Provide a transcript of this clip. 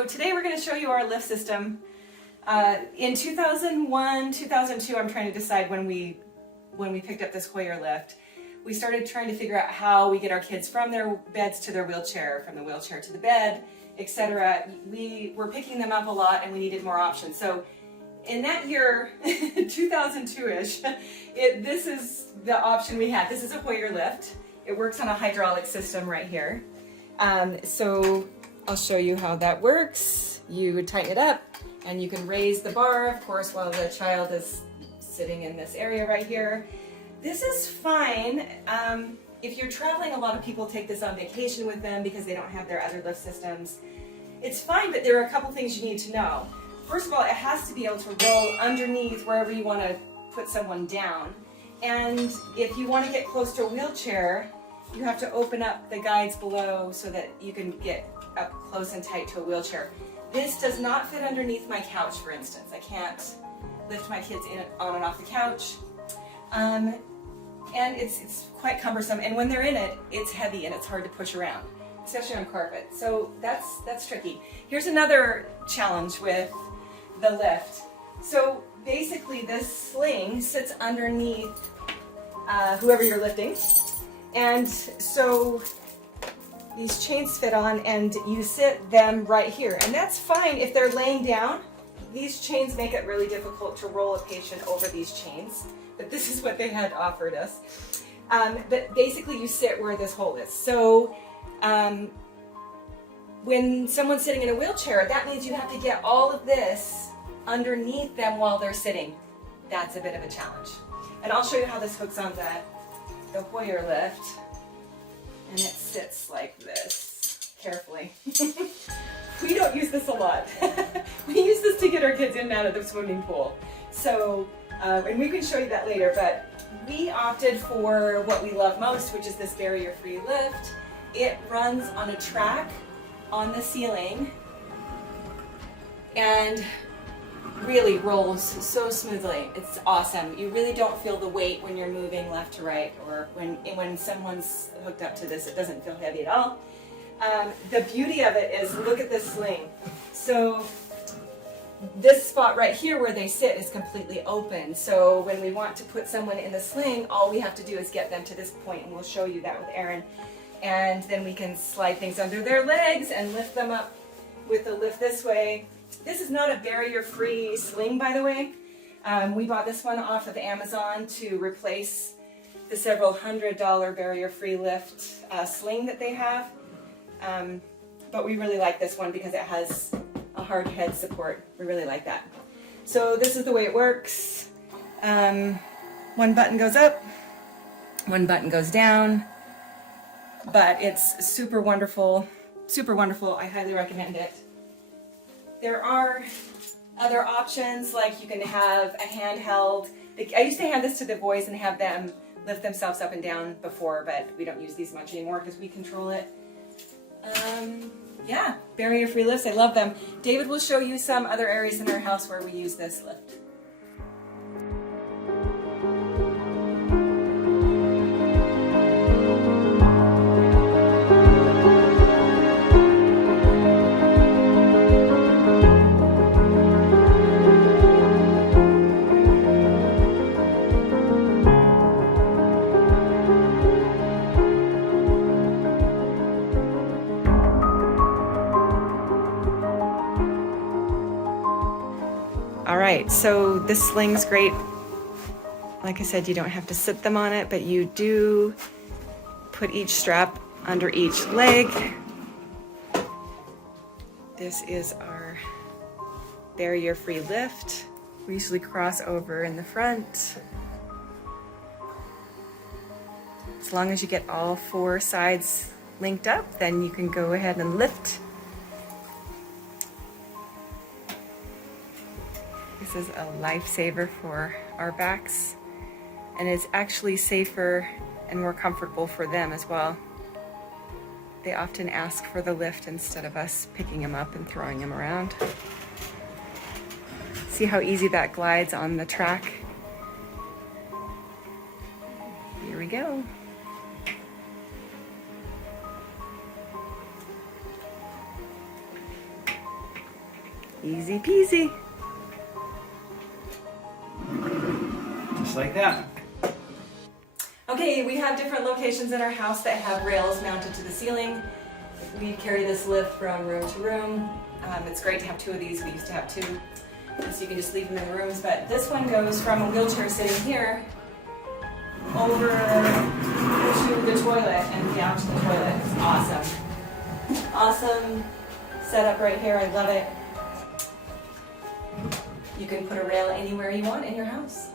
So today we're going to show you our lift system. In 2001, 2002, I'm trying to decide when we picked up this Hoyer lift. We started trying to figure out how we get our kids from their beds to their wheelchair, from the wheelchair to the bed, etc. We were picking them up a lot and we needed more options. So in that year, 2002-ish, this is the option we had. This is a Hoyer lift. It works on a hydraulic system right here. So I'll show you how that works. You would tighten it up and you can raise the bar, of course, while the child is sitting in this area right here. This is fine. If you're traveling, a lot of people take this on vacation with them because they don't have their other lift systems. It's fine, but there are a couple things you need to know. First of all, it has to be able to roll underneath wherever you want to put someone down. And if you want to get close to a wheelchair, you have to open up the guides below so that you can get up close and tight to a wheelchair. This does not fit underneath my couch, for instance. I can't lift my kids on and off the couch. And it's quite cumbersome, and when they're in it, it's heavy and it's hard to push around, especially on carpet. So that's tricky. Here's another challenge with the lift. So basically this sling sits underneath whoever you're lifting, and so these chains fit on and you sit them right here, and that's fine if they're laying down. These chains make it really difficult to roll a patient over these chains, but this is what they had offered us. But basically you sit where this hole is. So when someone's sitting in a wheelchair, that means you have to get all of this underneath them while they're sitting. That's a bit of a challenge. And I'll show you how this hooks on the Hoyer lift. And it sits like this, carefully. We don't use this a lot. We use this to get our kids in and out of the swimming pool. So, and we can show you that later, but we opted for what we love most, which is this barrier-free lift. It runs on a track on the ceiling and really rolls so smoothly. It's awesome. You really don't feel the weight when you're moving left to right, or when someone's hooked up to this, it doesn't feel heavy at all. The beauty of it is, look at this sling. So this spot right here where they sit is completely open. So when we want to put someone in the sling, all we have to do is get them to this point, and we'll show you that with Erin. And then we can slide things under their legs and lift them up with the lift this way. This is not a barrier-free sling, by the way. We bought this one off of Amazon to replace the several $100 barrier-free lift sling that they have. But we really like this one because it has a hard head support. We really like that. So this is the way it works. One button goes up, one button goes down, but it's super wonderful, super wonderful. I highly recommend it. There are other options, like you can have a handheld. I used to hand this to the boys and have them lift themselves up and down before, but we don't use these much anymore because we control it. Yeah, barrier-free lifts, I love them. David will show you some other areas in our house where we use this lift. All right, so this sling's great. Like I said, you don't have to sit them on it, but you do put each strap under each leg. This is our barrier-free lift. We usually cross over in the front. As long as you get all four sides linked up, then you can go ahead and lift. This is a lifesaver for our backs, and it's actually safer and more comfortable for them as well. They often ask for the lift instead of us picking them up and throwing them around. See how easy that glides on the track? Here we go. Easy peasy. Just like that. Okay, we have different locations in our house that have rails mounted to the ceiling. We carry this lift from room to room. It's great to have 2 of these. We used to have 2, so you can just leave them in the rooms. But this one goes from a wheelchair sitting here over to the toilet and down to the toilet. It's awesome. Awesome setup right here. I love it. You can put a rail anywhere you want in your house.